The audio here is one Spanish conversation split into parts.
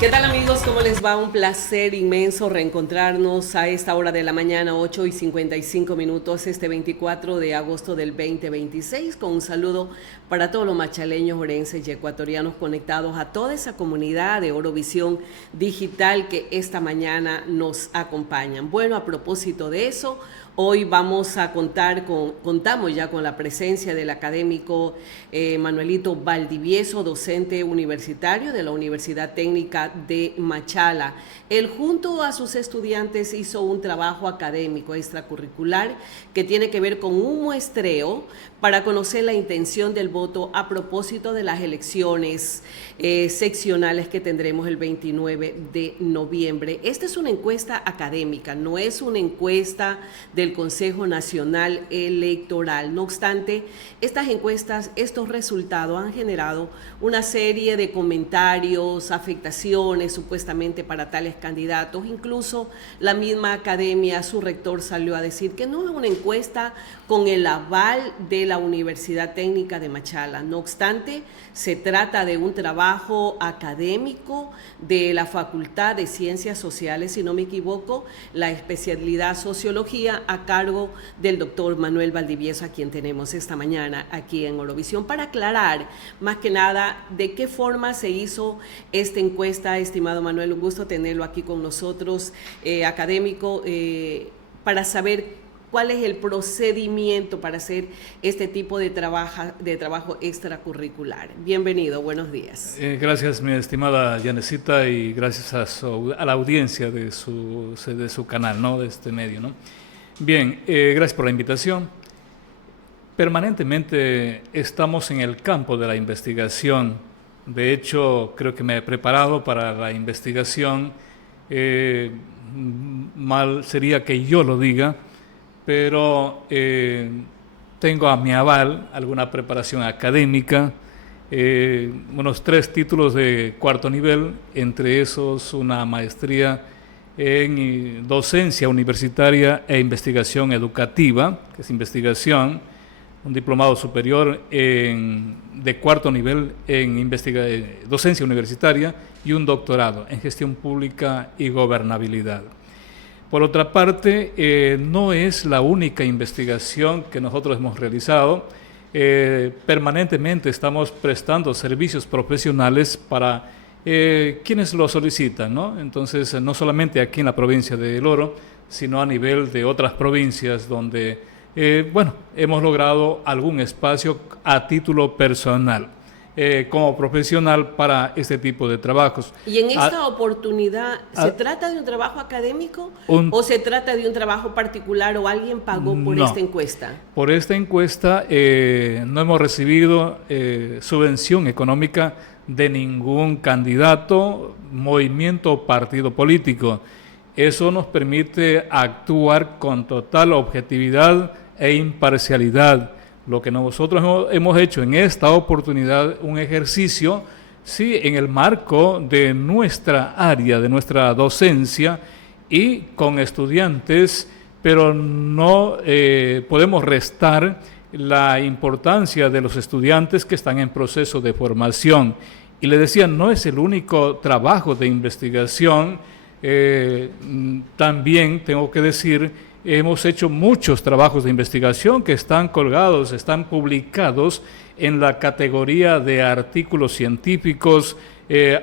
¿Qué tal, amigos? ¿Cómo les va? Un placer inmenso reencontrarnos a esta hora de la mañana, 8:55, este 24 de agosto del 2026, con un saludo para todos los machaleños, orenses y ecuatorianos conectados a toda esa comunidad de Orovisión Digital que esta mañana nos acompañan. Bueno, a propósito de eso, hoy vamos a contamos ya con la presencia del académico Manuelito Valdivieso, docente universitario de la Universidad Técnica de Machala. Él, junto a sus estudiantes, hizo un trabajo académico extracurricular que tiene que ver con un muestreo para conocer la intención del voto a propósito de las elecciones seccionales que tendremos el 29 de noviembre. Esta es una encuesta académica, no es una encuesta del Consejo Nacional Electoral. No obstante, estas encuestas, estos resultados han generado una serie de comentarios, afectaciones supuestamente para tales candidatos. Incluso la misma academia, su rector salió a decir que no es una encuesta con el aval de la Universidad Técnica de Machala. No obstante, se trata de un trabajo académico de la Facultad de Ciencias Sociales, si no me equivoco, la especialidad Sociología, a cargo del doctor Manuel Valdivieso, a quien tenemos esta mañana aquí en Orovisión, para aclarar más que nada de qué forma se hizo esta encuesta. Estimado Manuel, un gusto tenerlo aquí con nosotros, académico, para saber cuál es el procedimiento para hacer este tipo de trabajo extracurricular. Bienvenido, buenos días. Gracias, mi estimada Yanecita, y gracias a la audiencia de su canal, ¿no? De este medio, ¿no? Bien, gracias por la invitación. Permanentemente estamos en el campo de la investigación. De hecho, creo que me he preparado para la investigación. Mal sería que yo lo diga, pero tengo a mi aval alguna preparación académica, unos 3 títulos de cuarto nivel, entre esos una maestría en docencia universitaria e investigación educativa, que es investigación, un diplomado superior de cuarto nivel en docencia universitaria y un doctorado en gestión pública y gobernabilidad. Por otra parte, no es la única investigación que nosotros hemos realizado. Permanentemente estamos prestando servicios profesionales para quienes lo solicitan, ¿no? Entonces, no solamente aquí en la provincia de El Oro, sino a nivel de otras provincias donde, hemos logrado algún espacio a título personal. Como profesional para este tipo de trabajos. Y en esta oportunidad, ¿se trata de un trabajo académico o se trata de un trabajo particular o alguien pagó por esta encuesta? Por esta encuesta no hemos recibido subvención económica de ningún candidato, movimiento o partido político. Eso nos permite actuar con total objetividad e imparcialidad. Lo que nosotros hemos hecho en esta oportunidad, un ejercicio, sí, en el marco de nuestra área, de nuestra docencia y con estudiantes, pero no podemos restar la importancia de los estudiantes que están en proceso de formación. Y le decía, no es el único trabajo de investigación, también tengo que decir, hemos hecho muchos trabajos de investigación que están colgados, están publicados en la categoría de artículos científicos.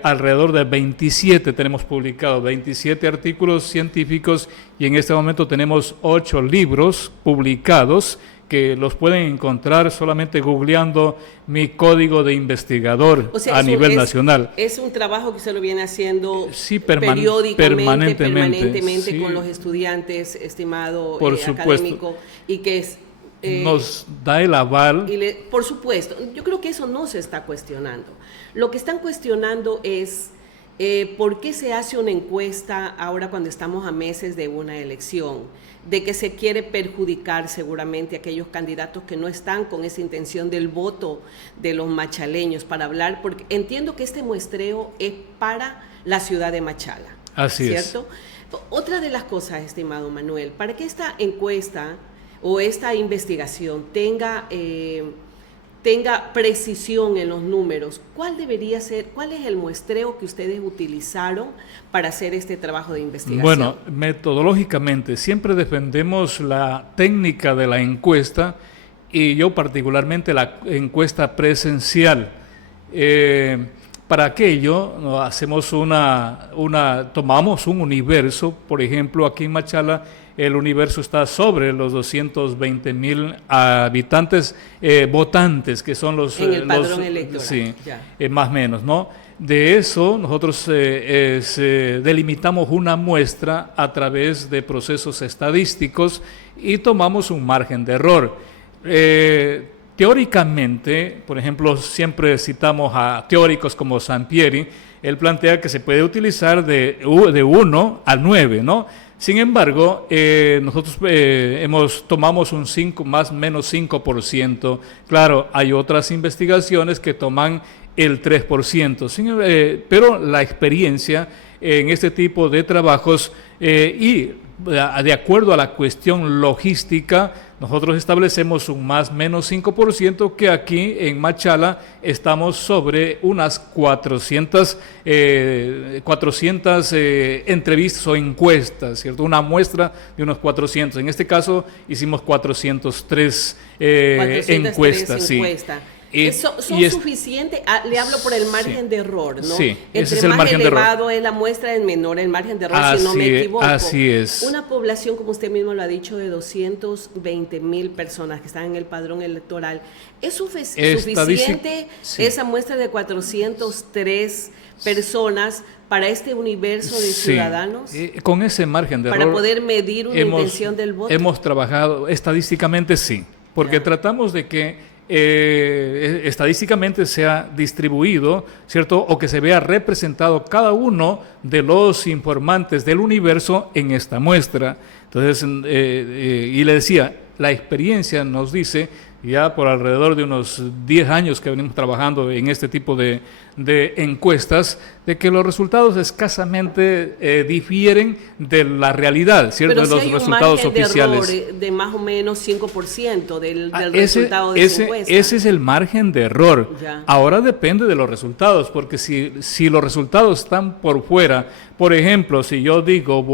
Alrededor de 27 tenemos publicados, 27 artículos científicos, y en este momento tenemos 8 libros publicados que los pueden encontrar solamente googleando mi código de investigador, o sea, a nivel nacional. Es un trabajo que se lo viene haciendo periódicamente, permanentemente sí, con los estudiantes, estimado académico, y que es... nos da el aval. Por supuesto, yo creo que eso no se está cuestionando. Lo que están cuestionando es por qué se hace una encuesta ahora cuando estamos a meses de una elección, de que se quiere perjudicar seguramente a aquellos candidatos que no están con esa intención del voto de los machaleños, para hablar, porque entiendo que este muestreo es para la ciudad de Machala. Así ¿cierto? Es. Otra de las cosas, estimado Manuel, para que esta encuesta o esta investigación tenga tenga precisión en los números, ¿cuál debería ser, cuál es el muestreo que ustedes utilizaron para hacer este trabajo de investigación? Bueno, metodológicamente siempre defendemos la técnica de la encuesta y yo particularmente la encuesta presencial. Para aquello hacemos tomamos un universo, por ejemplo, aquí en Machala el universo está sobre los 220,000 habitantes votantes, que son los... En el padrón electoral. Sí, más o menos, ¿no? De eso nosotros delimitamos una muestra a través de procesos estadísticos y tomamos un margen de error. Teóricamente, por ejemplo, siempre citamos a teóricos como Sampieri. Él plantea que se puede utilizar de 1 al 9, ¿no? Sin embargo, nosotros tomamos un 5, más o menos 5%. Claro, hay otras investigaciones que toman el 3%, pero la experiencia en este tipo de trabajos y de acuerdo a la cuestión logística, nosotros establecemos un más o menos 5%, que aquí en Machala estamos sobre unas 400 entrevistas o encuestas, ¿cierto? Una muestra de unos 400. En este caso hicimos 403 encuestas. Sí. ¿Son suficientes? Le hablo por el margen de error, ¿no? Sí, ese es el margen de error. Entre más elevado es la muestra, es menor el margen de error, si no me equivoco. Así es. Una población, como usted mismo lo ha dicho, de 220,000 personas que están en el padrón electoral, ¿es suficiente esa muestra de 403 personas para este universo de ciudadanos? Con ese margen de error. Para poder medir una intención del voto. Hemos trabajado estadísticamente, sí, porque tratamos de que estadísticamente sea distribuido, ¿cierto? O que se vea representado cada uno de los informantes del universo en esta muestra. Entonces, y le decía, la experiencia nos dice, ya por alrededor de unos 10 años que venimos trabajando en este tipo de encuestas, de que los resultados escasamente difieren de la realidad, ¿cierto? Pero de los resultados oficiales. De error de más o menos 5% del resultado de esa encuesta. Ese es el margen de error. Ya. Ahora depende de los resultados, porque si los resultados están por fuera, por ejemplo, si yo digo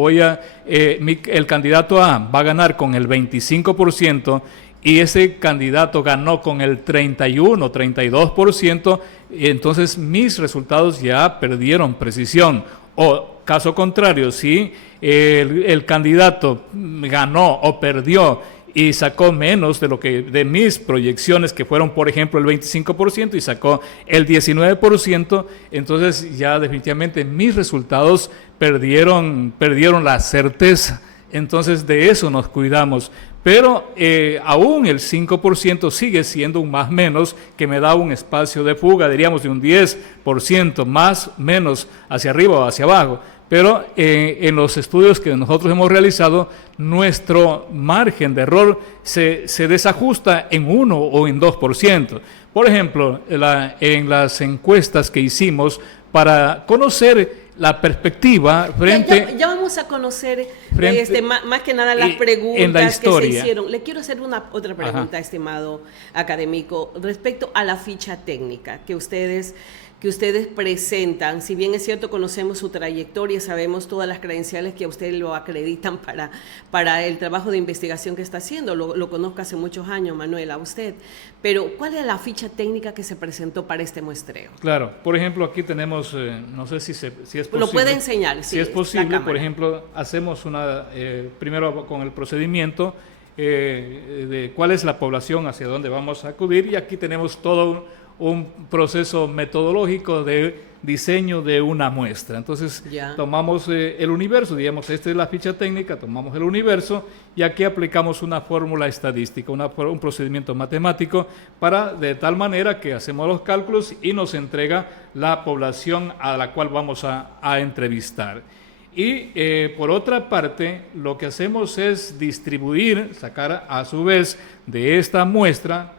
el candidato A va a ganar con el 25%, y ese candidato ganó con el 31, 32%, entonces mis resultados ya perdieron precisión. O caso contrario, si el candidato ganó o perdió y sacó menos de mis proyecciones, que fueron, por ejemplo, el 25%, y sacó el 19%, entonces ya definitivamente mis resultados perdieron la certeza. Entonces de eso nos cuidamos. Pero aún el 5% sigue siendo un más menos que me da un espacio de fuga, diríamos de un 10%, más menos hacia arriba o hacia abajo. Pero en los estudios que nosotros hemos realizado, nuestro margen de error se desajusta en 1 o en 2%. Por ejemplo, en las encuestas que hicimos para conocer la perspectiva frente... Ya vamos a conocer más que nada las preguntas que se hicieron. Le quiero hacer otra pregunta, estimado académico, respecto a la ficha técnica que ustedes presentan. Si bien es cierto, conocemos su trayectoria, sabemos todas las credenciales que a usted lo acreditan para el trabajo de investigación que está haciendo. Lo conozco hace muchos años, Manuel, a usted. Pero, ¿cuál es la ficha técnica que se presentó para este muestreo? Claro, por ejemplo, aquí tenemos, no sé si es posible. Lo puede enseñar, si es posible, por ejemplo, hacemos primero con el procedimiento de cuál es la población, hacia dónde vamos a acudir, y aquí tenemos todo un proceso metodológico de diseño de una muestra. Entonces, tomamos el universo, digamos, esta es la ficha técnica, tomamos el universo y aquí aplicamos una fórmula estadística, un procedimiento matemático de tal manera que hacemos los cálculos y nos entrega la población a la cual vamos a entrevistar. Y por otra parte, lo que hacemos es sacar a su vez de esta muestra,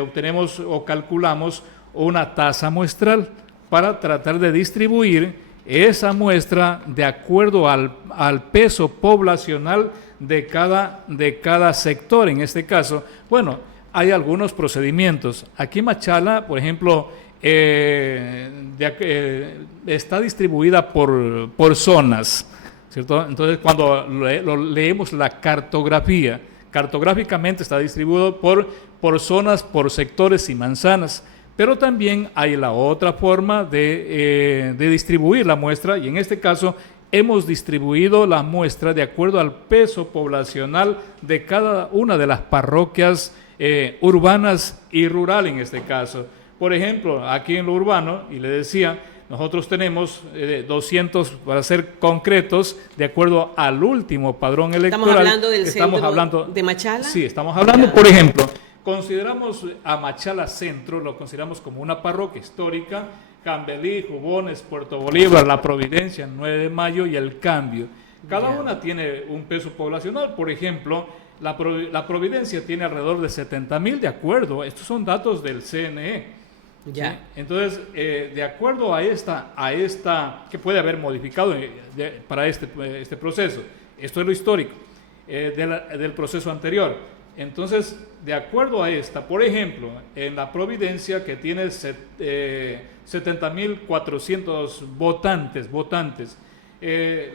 obtenemos o calculamos una tasa muestral para tratar de distribuir esa muestra de acuerdo al peso poblacional de cada sector. En este caso, bueno, hay algunos procedimientos. Aquí Machala, por ejemplo, está distribuida por zonas, ¿cierto? Entonces, cuando leemos la cartografía, cartográficamente está distribuido por zonas, por sectores y manzanas. Pero también hay la otra forma de distribuir la muestra, y en este caso hemos distribuido la muestra de acuerdo al peso poblacional de cada una de las parroquias urbanas y rural en este caso. Por ejemplo, aquí en lo urbano, y le decía, nosotros tenemos 200, para ser concretos, de acuerdo al último padrón electoral. ¿Estamos hablando del centro de Machala? Sí, estamos hablando, por ejemplo, consideramos a Machala Centro, lo consideramos como una parroquia histórica, Cambelí, Jubones, Puerto Bolívar, La Providencia, 9 de Mayo y El Cambio. Cada una tiene un peso poblacional. Por ejemplo, la Providencia tiene alrededor de 70,000, de acuerdo, estos son datos del CNE. ¿Sí? Entonces, de acuerdo a esta que puede haber modificado para este proceso, esto es lo histórico del proceso anterior. Entonces, de acuerdo a esta, por ejemplo, en la Providencia, que tiene 70,400 votantes,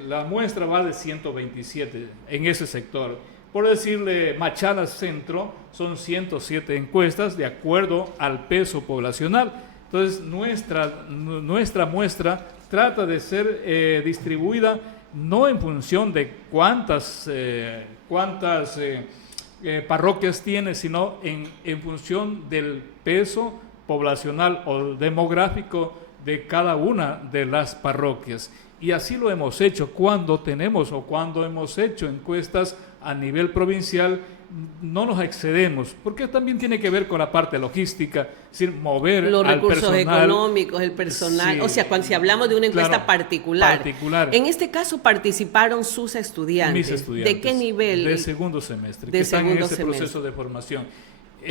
la muestra va de 127 en ese sector. Por decirle, Machala Centro son 107 encuestas de acuerdo al peso poblacional. Entonces, nuestra muestra trata de ser distribuida no en función de cuántas parroquias tiene, sino en función del peso poblacional o demográfico de cada una de las parroquias. Y así lo hemos hecho cuando hemos hecho encuestas a nivel provincial. No nos excedemos, porque también tiene que ver con la parte logística, es decir, mover los al recursos personal, económicos, el personal, sí, o sea, si hablamos de una encuesta particular. En este caso participaron sus estudiantes. Mis estudiantes. ¿De qué nivel? De segundo semestre, que están en ese proceso de formación.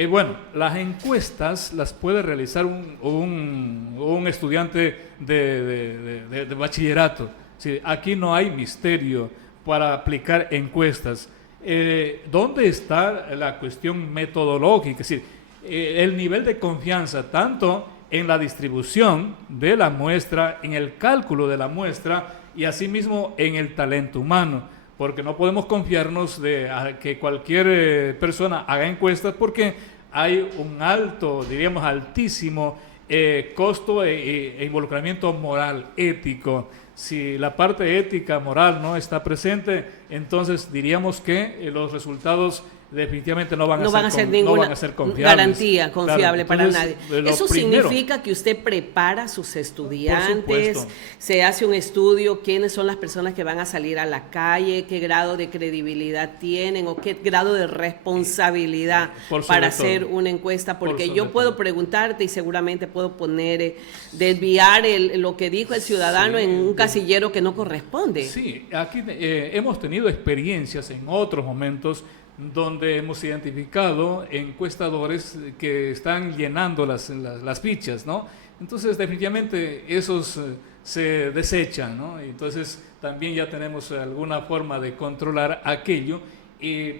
Bueno, las encuestas las puede realizar un estudiante de bachillerato. Sí, aquí no hay misterio para aplicar encuestas. ¿Dónde está la cuestión metodológica? Es decir, el nivel de confianza tanto en la distribución de la muestra, en el cálculo de la muestra y asimismo en el talento humano, porque no podemos confiarnos de que cualquier persona haga encuestas, porque hay un alto, diríamos altísimo costo e involucramiento moral, ético. Si la parte ética, moral no está presente, entonces diríamos que los resultados definitivamente no van a ser ninguna confiables. Garantía confiable, claro. Entonces, para nadie. Eso significa que usted prepara a sus estudiantes, se hace un estudio, quiénes son las personas que van a salir a la calle, qué grado de credibilidad tienen o qué grado de responsabilidad para hacer una encuesta, porque yo puedo preguntarte y seguramente puedo desviar lo que dijo el ciudadano en un casillero que no corresponde. Sí, aquí hemos tenido experiencias en otros momentos donde hemos identificado encuestadores que están llenando las fichas, ¿no? Entonces, definitivamente, esos se desechan, ¿no? Entonces, también ya tenemos alguna forma de controlar aquello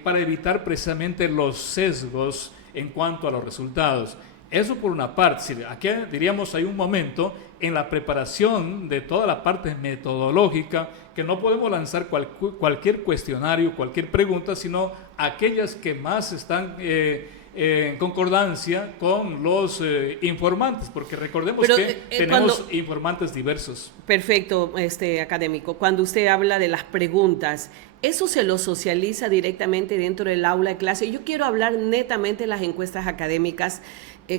para evitar precisamente los sesgos en cuanto a los resultados. Eso por una parte. Aquí diríamos hay un momento en la preparación de toda la parte metodológica que no podemos lanzar cualquier cuestionario, cualquier pregunta, sino aquellas que más están en concordancia con los informantes, porque recordemos que tenemos informantes diversos. Perfecto, académico. Cuando usted habla de las preguntas, ¿eso se lo socializa directamente dentro del aula de clase? Yo quiero hablar netamente de las encuestas académicas.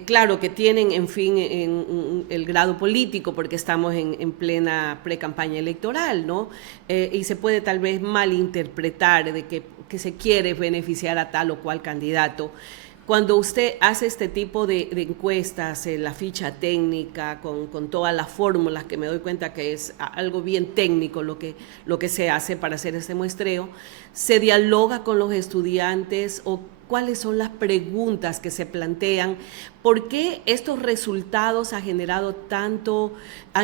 Claro que tienen, en fin, el grado político, porque estamos en plena pre-campaña electoral, ¿no? Y se puede tal vez malinterpretar de que se quiere beneficiar a tal o cual candidato. Cuando usted hace este tipo de encuestas, la ficha técnica, con todas las fórmulas, que me doy cuenta que es algo bien técnico lo que se hace para hacer este muestreo, ¿se dialoga con los estudiantes o cuáles son las preguntas que se plantean, por qué estos resultados ha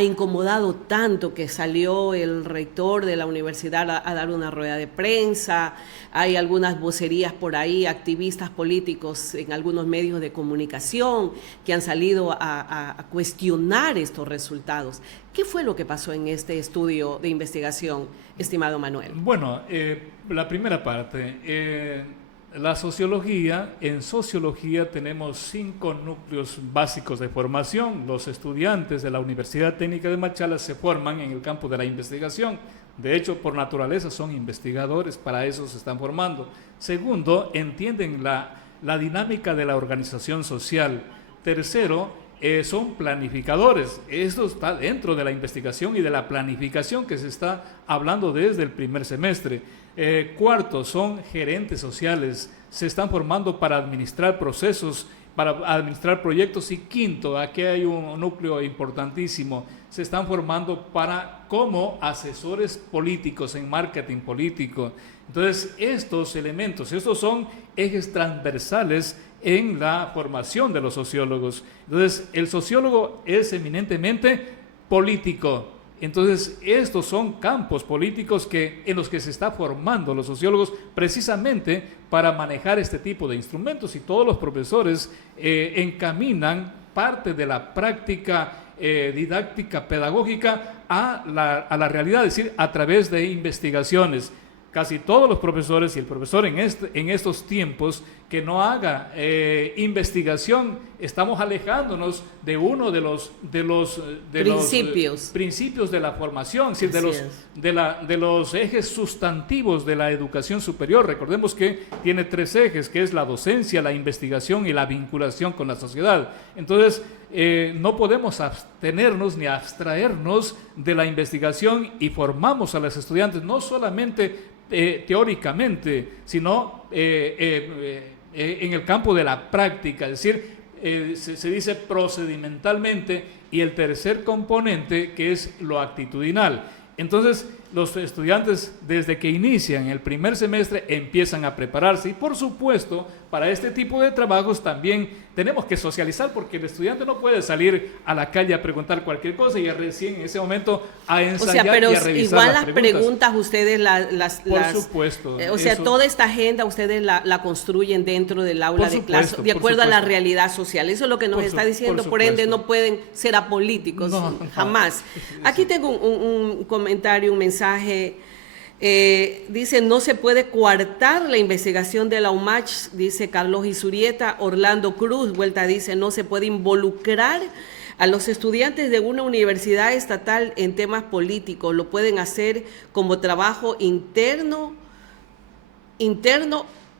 incomodado tanto que salió el rector de la universidad a dar una rueda de prensa. Hay algunas vocerías por ahí, activistas políticos en algunos medios de comunicación que han salido a cuestionar estos resultados. ¿Qué fue lo que pasó en este estudio de investigación, estimado Manuel? Bueno, la primera parte, la sociología. En sociología tenemos 5 núcleos básicos de formación. Los estudiantes de la Universidad Técnica de Machala se forman en el campo de la investigación. De hecho, por naturaleza son investigadores, para eso se están formando. Segundo, entienden la dinámica de la organización social. Tercero, son planificadores. Esto está dentro de la investigación y de la planificación que se está hablando desde el primer semestre. Cuarto, son gerentes sociales. Se están formando para administrar procesos, para administrar proyectos. Y quinto, aquí hay un núcleo importantísimo, se están formando como asesores políticos en marketing político. Entonces, estos elementos, estos son ejes transversales en la formación de los sociólogos. Entonces, el sociólogo es eminentemente político. Entonces, estos son campos políticos en los que se está formando los sociólogos precisamente para manejar este tipo de instrumentos, y todos los profesores encaminan parte de la práctica didáctica pedagógica a la realidad, es decir, a través de investigaciones. Casi todos los profesores, y el profesor en estos tiempos que no haga investigación, estamos alejándonos de uno de los principios de la formación, es decir, de los ejes sustantivos de la educación superior. Recordemos que tiene 3 ejes, que es la docencia, la investigación y la vinculación con la sociedad. Entonces, no podemos abstenernos ni abstraernos de la investigación, y formamos a los estudiantes no solamente teóricamente, sino en el campo de la práctica, es decir, se dice procedimentalmente, y el tercer componente, que es lo actitudinal. Entonces, los estudiantes, desde que inician el primer semestre, empiezan a prepararse, y por supuesto, para este tipo de trabajos también tenemos que socializar, porque el estudiante no puede salir a la calle a preguntar cualquier cosa y recién en ese momento a ensayar, pero y a revisar igual las preguntas ustedes por supuesto. Toda esta agenda ustedes la construyen dentro del aula de clase, de acuerdo a la realidad social. Eso es lo que nos está diciendo, por ende no pueden ser apolíticos, jamás. Aquí tengo un comentario, un mensaje. Dice, no se puede coartar la investigación de la UMACH, dice Carlos Isurieta. Orlando Cruz, vuelta, dice, no se puede involucrar a los estudiantes de una universidad estatal en temas políticos, lo pueden hacer como trabajo interno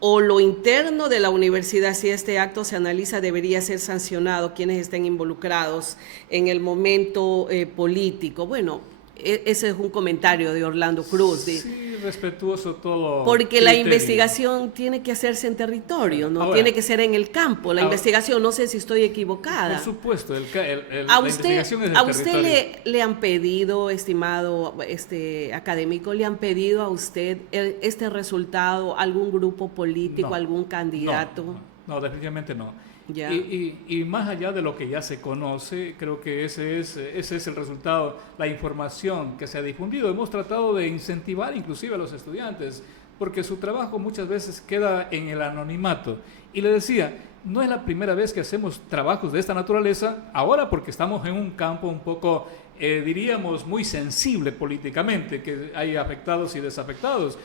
o lo interno de la universidad. Si este acto se analiza, debería ser sancionado quienes estén involucrados en el momento político. Bueno, ese es un comentario de Orlando Cruz. Sí, respetuoso todo. Porque criterio. La investigación tiene que hacerse en territorio, ¿no? Ahora, tiene que ser en el campo. La investigación, no sé si estoy equivocada. Por supuesto, la investigación es del territorio. ¿A usted le han pedido, estimado académico, le han pedido a usted este resultado, algún grupo político, algún candidato? No, definitivamente no. Y más allá de lo que ya se conoce, creo que ese es el resultado, la información que se ha difundido. Hemos tratado de incentivar inclusive a los estudiantes, porque su trabajo muchas veces queda en el anonimato. Y le decía, no es la primera vez que hacemos trabajos de esta naturaleza, ahora porque estamos en un campo un poco, diríamos, muy sensible políticamente, que hay afectados y desafectados.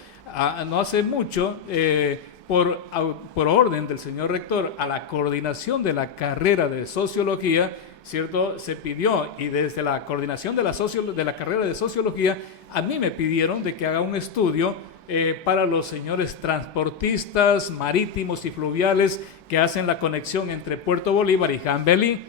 No hace mucho, por orden del señor rector, a la coordinación de la carrera de sociología, ¿cierto? Se pidió, y desde la coordinación de la carrera de sociología, a mí me pidieron de que haga un estudio para los señores transportistas marítimos y fluviales que hacen la conexión entre Puerto Bolívar y Jambelí.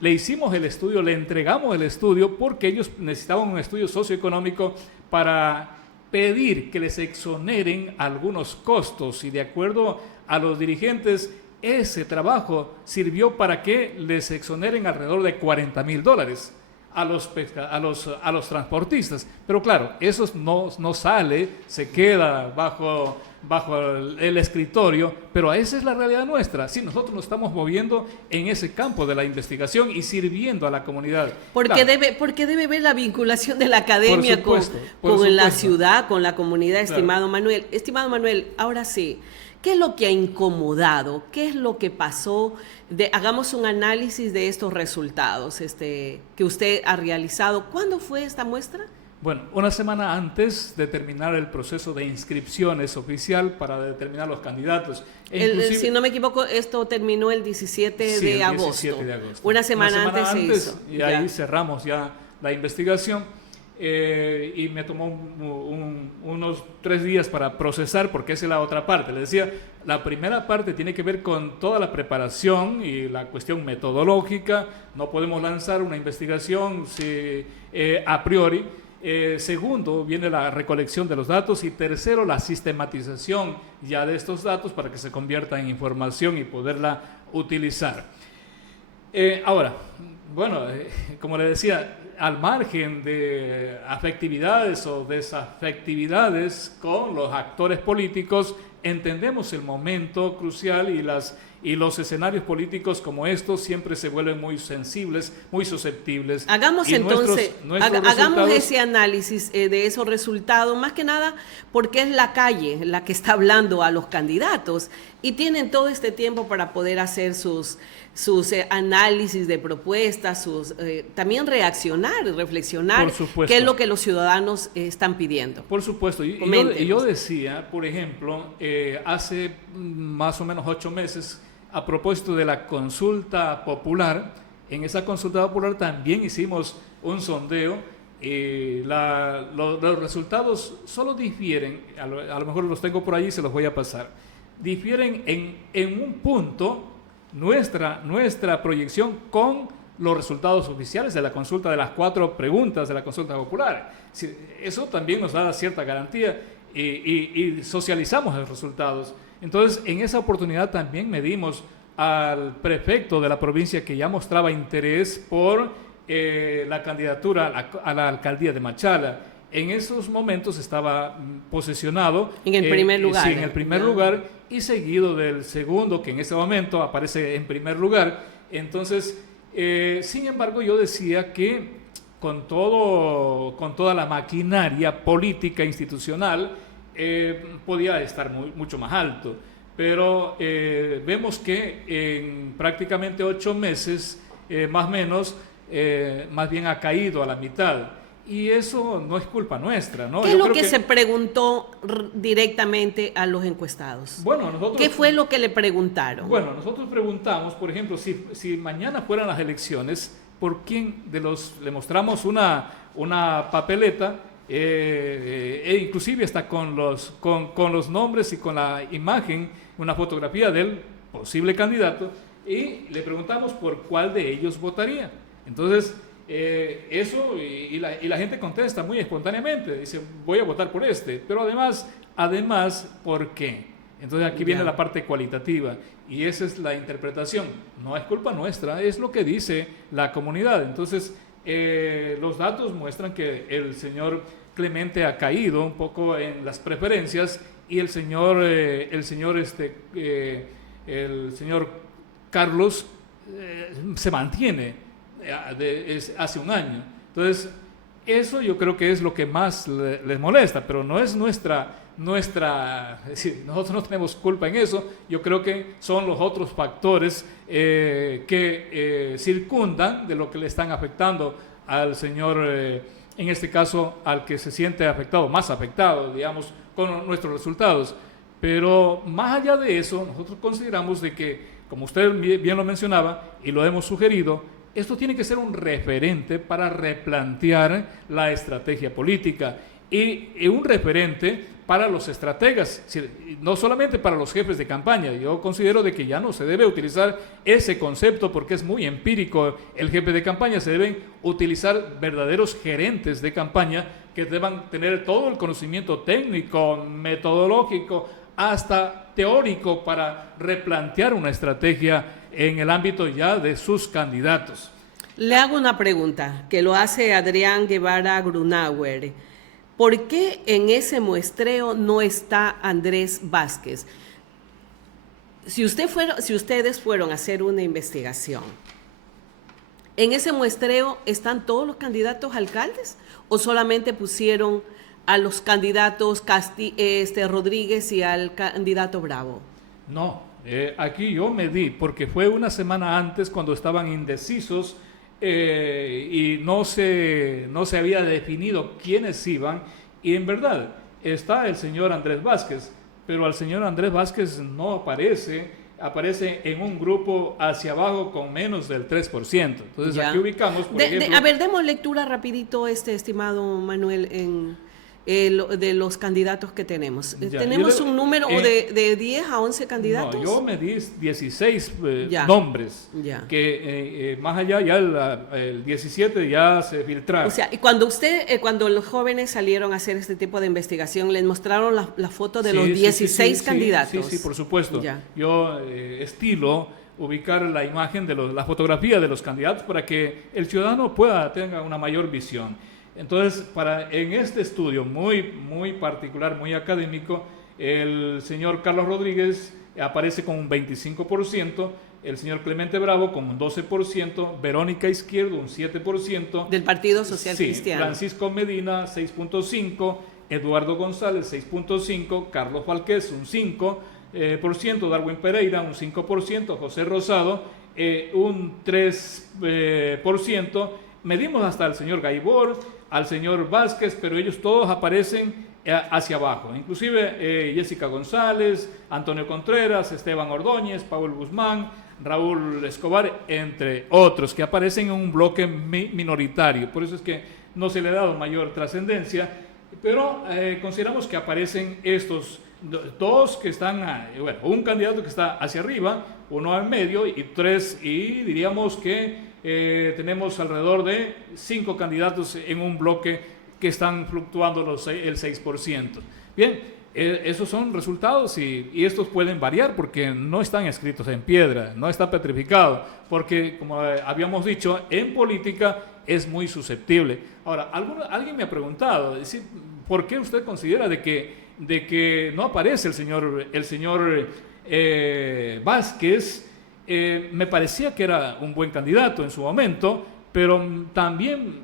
Le hicimos el estudio, le entregamos el estudio, porque ellos necesitaban un estudio socioeconómico para pedir que les exoneren algunos costos, y de acuerdo a los dirigentes, ese trabajo sirvió para que les exoneren alrededor de $40,000. a los transportistas. Pero claro, eso no sale, se queda bajo el escritorio, pero esa es la realidad nuestra. Sí, nosotros nos estamos moviendo en ese campo de la investigación y sirviendo a la comunidad. Porque, Claro, porque debe ver la vinculación de la academia por la supuesto. ciudad, con la comunidad, Claro. estimado Manuel. Estimado Manuel, ahora sí, ¿qué es lo que ha incomodado? ¿Qué es lo que pasó? Hagamos un análisis de estos resultados que usted ha realizado. ¿Cuándo fue esta muestra? Bueno, una semana antes de terminar el proceso de inscripciones oficial para determinar los candidatos. Si no me equivoco, esto terminó el 17 Sí, de el agosto. 17 de agosto. Una semana antes se hizo. Y ahí cerramos ya la investigación y me tomó unos 3 días para procesar, porque esa es la otra parte. Les decía, la primera parte tiene que ver con toda la preparación y la cuestión metodológica. No podemos lanzar una investigación a priori. Segundo, viene la recolección de los datos y tercero, la sistematización ya de estos datos para que se convierta en información y poderla utilizar. Ahora, bueno, como le decía, al margen de afectividades o desafectividades con los actores políticos, entendemos el momento crucial y los escenarios políticos como estos siempre se vuelven muy sensibles, muy susceptibles. Hagamos y entonces, hagamos resultados, ese análisis de esos resultados, más que nada porque es la calle la que está hablando a los candidatos y tienen todo este tiempo para poder hacer sus análisis de propuestas, también reaccionar y reflexionar por supuesto, qué es lo que los ciudadanos están pidiendo. Por supuesto, y yo decía, por ejemplo, hace más o menos 8 meses, a propósito de la consulta popular, en esa consulta popular también hicimos un sondeo. Los resultados solo difieren, a lo mejor los tengo por allí, se los voy a pasar, difieren en un punto nuestra proyección con los resultados oficiales de la consulta, de las 4 preguntas de la consulta popular. Eso también nos da cierta garantía y socializamos los resultados. Entonces, en esa oportunidad también medimos al prefecto de la provincia que ya mostraba interés por la candidatura a la alcaldía de Machala. En esos momentos estaba posicionado en el primer lugar. Sí, en el primer lugar y seguido del segundo, que en ese momento aparece en primer lugar. Entonces, sin embargo, yo decía que con toda la maquinaria política institucional podía estar mucho más alto. Pero vemos que en prácticamente 8 meses, más o menos, más bien ha caído a la mitad. Y eso no es culpa nuestra, ¿no? ¿Qué es lo que se preguntó directamente a los encuestados? Bueno, ¿Qué fue lo que le preguntaron? Bueno, nosotros preguntamos, por ejemplo, si mañana fueran las elecciones, ¿por quién de le mostramos una papeleta, inclusive hasta con los nombres y con la imagen, una fotografía del posible candidato, y le preguntamos por cuál de ellos votaría? Entonces, eso, y la gente contesta muy espontáneamente, dice, voy a votar por este, pero además, ¿por qué? Entonces aquí viene la parte cualitativa y esa es la interpretación. No es culpa nuestra, es lo que dice la comunidad. Entonces, los datos muestran que el señor Clemente ha caído un poco en las preferencias y el señor Carlos se mantiene hace un año. Entonces, eso yo creo que es lo que más les molesta, pero no es es decir, nosotros no tenemos culpa en eso. Yo creo que son los otros factores que circundan de lo que le están afectando al señor, en este caso, al que se siente afectado, más afectado, digamos, con nuestros resultados. Pero más allá de eso, nosotros consideramos de que, como usted bien lo mencionaba y lo hemos sugerido, esto tiene que ser un referente para replantear la estrategia política y un referente para los estrategas, no solamente para los jefes de campaña. Yo considero de que ya no se debe utilizar ese concepto porque es muy empírico el jefe de campaña. Se deben utilizar verdaderos gerentes de campaña que deban tener todo el conocimiento técnico, metodológico, hasta teórico para replantear una estrategia en el ámbito ya de sus candidatos. Le hago una pregunta que lo hace Adrián Guevara Grunauer. ¿Por qué en ese muestreo no está Andrés Vázquez? Si ustedes fueron a hacer una investigación, ¿en ese muestreo están todos los candidatos alcaldes o solamente pusieron a los candidatos Rodríguez y al candidato Bravo? No, aquí yo medí, porque fue una semana antes cuando estaban indecisos y no se había definido quiénes iban, y en verdad está el señor Andrés Vázquez, pero al señor Andrés Vázquez no aparece en un grupo hacia abajo con menos del 3%. Entonces Ya. aquí ubicamos, por ejemplo... A ver, demos lectura rapidito, estimado Manuel, de los candidatos que tenemos. Ya, Tenemos un número de 10 a 11 candidatos. No, yo me di 16 Ya. nombres, Ya. que más allá ya el 17 ya se filtraron. O sea, y cuando los jóvenes salieron a hacer este tipo de investigación, les mostraron la foto de los 16 candidatos. Sí, por supuesto. Ya. Yo estilo ubicar la imagen la fotografía de los candidatos para que el ciudadano tenga una mayor visión. Entonces, en este estudio muy, muy particular, muy académico, el señor Carlos Rodríguez aparece con un 25%, el señor Clemente Bravo con un 12%, Verónica Izquierdo un 7%. Del Partido Social Sí, Cristiano. Francisco Medina 6.5%, Eduardo González 6.5%, Carlos Falqués un 5%, Darwin Pereira un 5%, José Rosado un 3%. Medimos hasta el señor Gaibor, al señor Vázquez, pero ellos todos aparecen hacia abajo. Inclusive Jessica González, Antonio Contreras, Esteban Ordóñez, Paul Guzmán, Raúl Escobar, entre otros, que aparecen en un bloque minoritario. Por eso es que no se le ha dado mayor trascendencia, pero consideramos que aparecen estos dos que están, un candidato que está hacia arriba, uno en medio y tres, y diríamos que tenemos alrededor de 5 candidatos en un bloque que están fluctuando el 6%. Bien, esos son resultados y estos pueden variar porque no están escritos en piedra, no está petrificado, porque como habíamos dicho, en política es muy susceptible. Ahora, alguien me ha preguntado, ¿por qué usted considera de que no aparece el señor Vázquez? Me parecía que era un buen candidato en su momento, pero también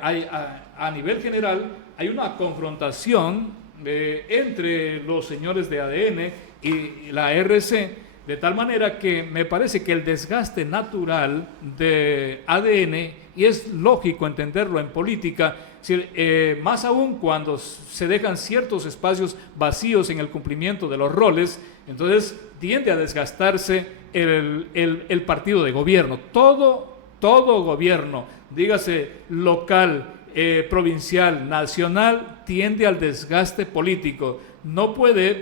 a nivel general hay una confrontación entre los señores de ADN y la RC, de tal manera que me parece que el desgaste natural de ADN, y es lógico entenderlo en política, más aún cuando se dejan ciertos espacios vacíos en el cumplimiento de los roles, entonces tiende a desgastarse el partido de gobierno. Todo gobierno, dígase local, provincial, nacional, tiende al desgaste político. No puede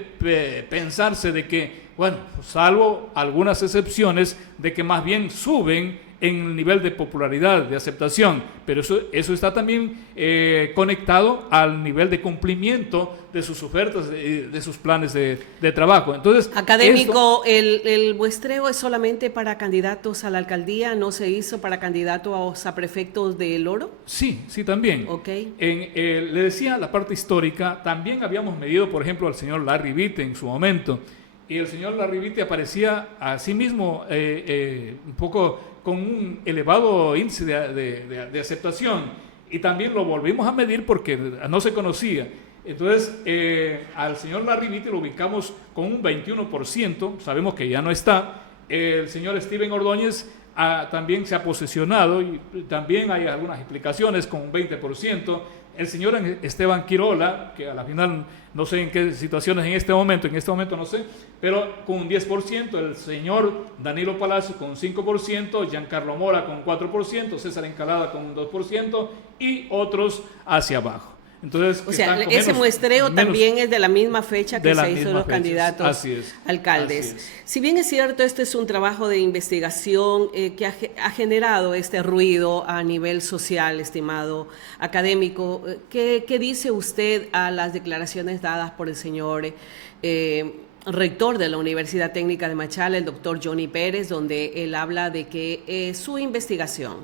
pensarse de que, salvo algunas excepciones, de que más bien suben en el nivel de popularidad, de aceptación, pero eso está también conectado al nivel de cumplimiento de sus ofertas, de sus planes de trabajo. Entonces, académico, el muestreo es solamente para candidatos a la alcaldía, ¿no se hizo para candidatos a prefectos del Oro? Sí, también. Okay. Le decía la parte histórica, también habíamos medido, por ejemplo, al señor Larry Witte en su momento, y el señor Larry Witte aparecía a sí mismo un poco con un elevado índice de aceptación, y también lo volvimos a medir porque no se conocía. Entonces, al señor Larry Witte lo ubicamos con un 21%, sabemos que ya no está. El señor Steven Ordóñez también se ha posesionado, y también hay algunas explicaciones, con un 20%. El señor Esteban Quirola, que a la final no sé en qué situaciones en este momento no sé, pero con un 10%, el señor Danilo Palacio con un 5%, Giancarlo Mora con un 4%, César Encalada con un 2% y otros hacia abajo. Entonces, o sea, ese muestreo también es de la misma fecha que se hizo de los candidatos alcaldes. Así es. Si bien es cierto, este es un trabajo de investigación que ha generado este ruido a nivel social, estimado académico, ¿qué dice usted a las declaraciones dadas por el señor rector de la Universidad Técnica de Machala, el doctor Johnny Pérez, donde él habla de que su investigación,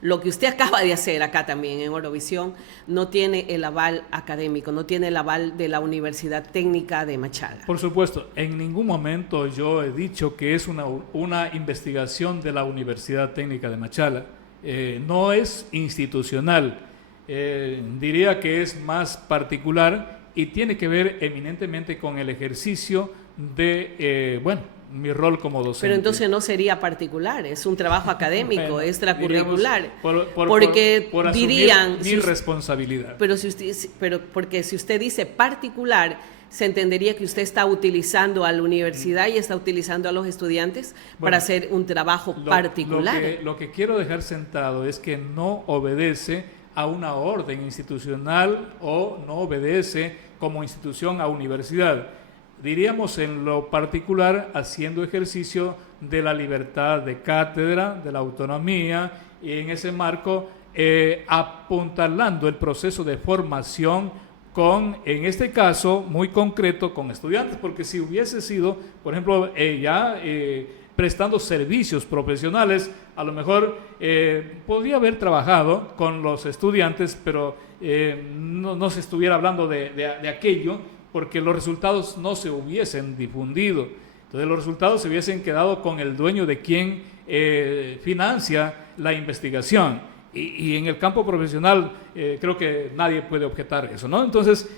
lo que usted acaba de hacer acá también en Orovisión, no tiene el aval académico, no tiene el aval de la Universidad Técnica de Machala. Por supuesto, en ningún momento yo he dicho que es una investigación de la Universidad Técnica de Machala. No es institucional, diría que es más particular y tiene que ver eminentemente con el ejercicio de, mi rol como docente. Pero entonces no sería particular, es un trabajo académico, bueno, extracurricular. Porque dirían mi responsabilidad. Porque si usted dice particular, se entendería que usted está utilizando a la universidad y está utilizando a los estudiantes para hacer un trabajo particular. Lo que quiero dejar sentado es que no obedece a una orden institucional o no obedece como institución a universidad. Diríamos en lo particular haciendo ejercicio de la libertad de cátedra, de la autonomía, y en ese marco apuntalando el proceso de formación con, en este caso muy concreto, con estudiantes, porque si hubiese sido, por ejemplo, prestando servicios profesionales, a lo mejor podría haber trabajado con los estudiantes, pero no se estuviera hablando de aquello, porque los resultados no se hubiesen difundido. Entonces los resultados se hubiesen quedado con el dueño de quien financia la investigación. Y en el campo profesional creo que nadie puede objetar eso, ¿no? Entonces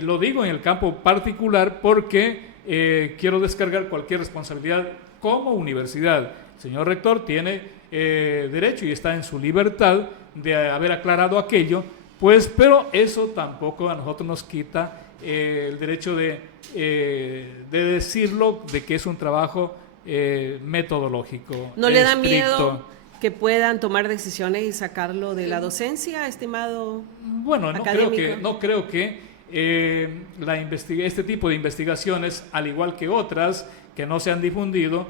lo digo en el campo particular porque quiero descargar cualquier responsabilidad como universidad. El señor rector tiene derecho y está en su libertad de haber aclarado aquello, pues, pero eso tampoco a nosotros nos quita el derecho de decirlo, de que es un trabajo metodológico. ¿No le da miedo que puedan tomar decisiones y sacarlo de la docencia, estimado académico? No creo que este tipo de investigaciones, al igual que otras que no se han difundido,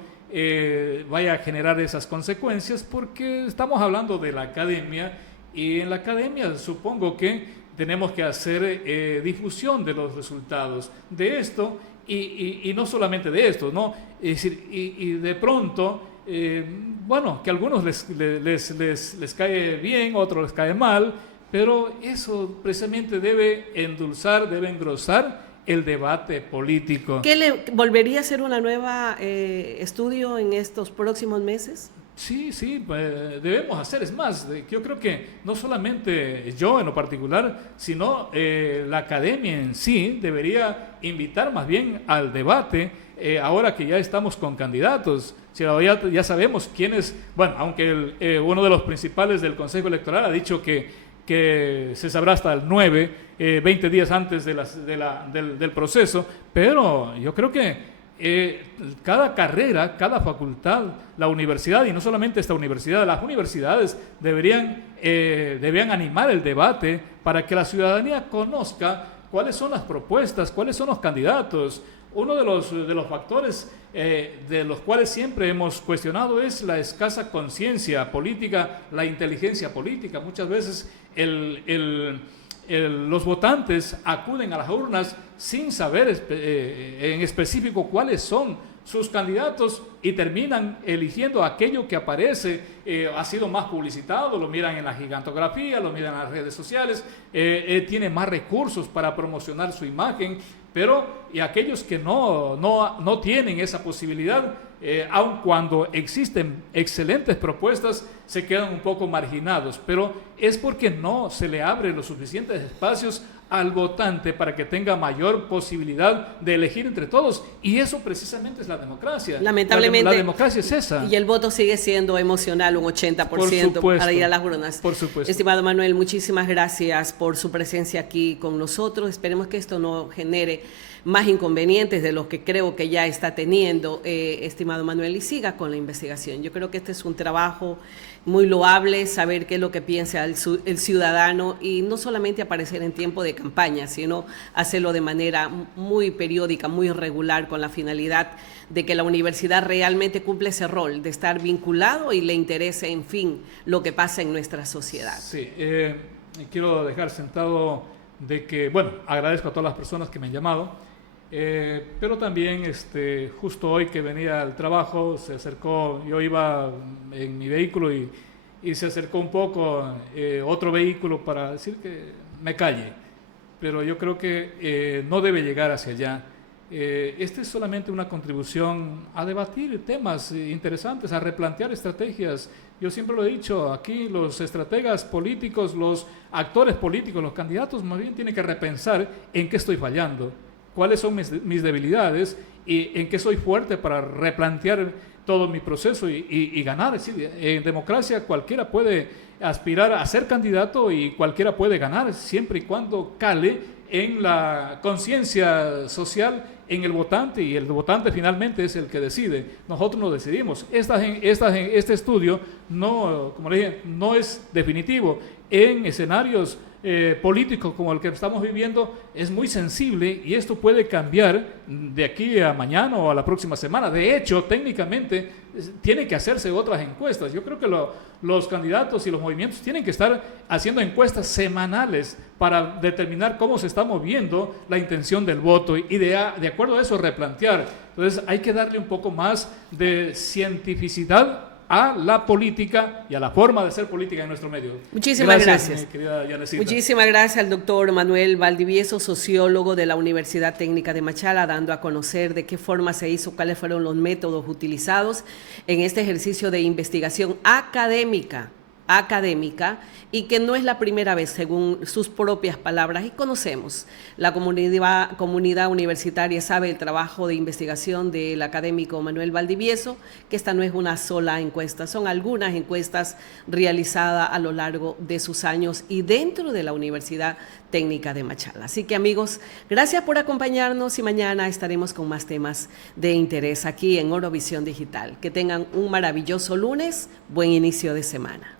vaya a generar esas consecuencias, porque estamos hablando de la academia, y en la academia supongo que tenemos que hacer difusión de los resultados de esto, y no solamente de esto, ¿no? Es decir, y de pronto, que a algunos les cae bien, a otros les cae mal, pero eso precisamente debe endulzar, debe engrosar el debate político. ¿Qué volvería a ser una nueva estudio en estos próximos meses? Sí, debemos hacer. Es más, yo creo que no solamente yo en lo particular, sino la academia en sí debería invitar más bien al debate, ahora que ya estamos con candidatos. Ya sabemos quiénes, aunque uno de los principales del Consejo Electoral ha dicho que se sabrá hasta el 9, 20 días antes del proceso, pero yo creo que cada carrera, cada facultad, la universidad, y no solamente esta universidad, las universidades deberían animar el debate para que la ciudadanía conozca cuáles son las propuestas, cuáles son los candidatos. Uno de los factores de los cuales siempre hemos cuestionado es la escasa conciencia política, la inteligencia política. Muchas veces los votantes acuden a las urnas sin saber en específico cuáles son sus candidatos y terminan eligiendo aquello que aparece, ha sido más publicitado, lo miran en la gigantografía, lo miran en las redes sociales, tiene más recursos para promocionar su imagen, y aquellos que no tienen esa posibilidad, aun cuando existen excelentes propuestas, se quedan un poco marginados, pero es porque no se le abre los suficientes espacios al votante para que tenga mayor posibilidad de elegir entre todos, y eso precisamente es la democracia. Lamentablemente la democracia es esa. Y el voto sigue siendo emocional, un 80% para ir a las urnas. Por supuesto. Estimado Manuel, muchísimas gracias por su presencia aquí con nosotros. Esperemos que esto no genere más inconvenientes de los que creo que ya está teniendo, estimado Manuel, y siga con la investigación. Yo creo que este es un trabajo muy loable, saber qué es lo que piensa el ciudadano, y no solamente aparecer en tiempo de campaña, sino hacerlo de manera muy periódica, muy regular, con la finalidad de que la universidad realmente cumple ese rol, de estar vinculado y le interese, en fin, lo que pasa en nuestra sociedad. Sí, quiero dejar sentado de que, agradezco a todas las personas que me han llamado. Pero también justo hoy que venía al trabajo se acercó, yo iba en mi vehículo y se acercó un poco otro vehículo para decir que me calle, pero yo creo que no debe llegar hacia allá. Esta es solamente una contribución a debatir temas interesantes, a replantear estrategias. Yo siempre lo he dicho, aquí los estrategas políticos, los actores políticos, los candidatos más bien tienen que repensar en qué estoy fallando, cuáles son mis debilidades y en qué soy fuerte para replantear todo mi proceso y ganar. Es decir, en democracia cualquiera puede aspirar a ser candidato y cualquiera puede ganar, siempre y cuando cale en la conciencia social en el votante, y el votante finalmente es el que decide. Nosotros no decidimos. Este estudio no, como le dije, no es definitivo. En escenarios políticos como el que estamos viviendo es muy sensible y esto puede cambiar de aquí a mañana o a la próxima semana. De hecho, técnicamente tienen que hacerse otras encuestas. Yo creo que los candidatos y los movimientos tienen que estar haciendo encuestas semanales para determinar cómo se está moviendo la intención del voto y de acuerdo a eso replantear. Entonces hay que darle un poco más de cientificidad a la política y a la forma de ser política en nuestro medio. Muchísimas gracias. Mi querida Yanecita. Muchísimas gracias al doctor Manuel Valdivieso, sociólogo de la Universidad Técnica de Machala, dando a conocer de qué forma se hizo, cuáles fueron los métodos utilizados en este ejercicio de investigación académica, y que no es la primera vez, según sus propias palabras, y conocemos. La comunidad universitaria sabe el trabajo de investigación del académico Manuel Valdivieso, que esta no es una sola encuesta, son algunas encuestas realizadas a lo largo de sus años y dentro de la Universidad Técnica de Machala. Así que, amigos, gracias por acompañarnos y mañana estaremos con más temas de interés aquí en Orovisión Digital. Que tengan un maravilloso lunes, buen inicio de semana.